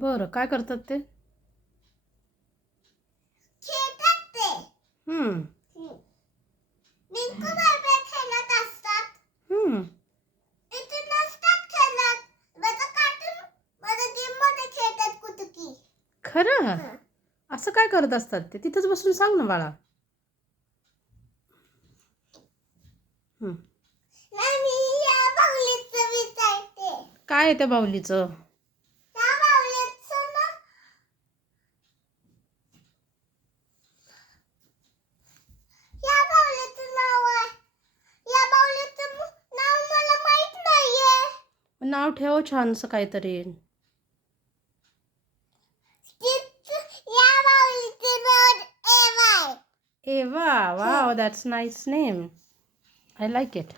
बरं, काय करतात ते? खेळतात ते. हम्म. मिंकू बारबी खेळत असतात. हम्म. इथे नसतात खेळत. माझं गेम मध्ये खेळतात कुटुकी. खरं? असं काय करत असतात ते? तिथंच बसून सांग ना बाळा. हम्म. नाही, मी या बाहुलीचं विचारते. काय आहे त्या बाहुलीचं? त्या बाहुलीचं ना, या बाहुलीचं नाव आहे. या बाहुलीचं नाव मला माहित नाहीये. नाव ठेव छानसं काहीतरी. या बाहुलीचं नाव एवा आहे. एवा. Wow, that's nice name. I like it.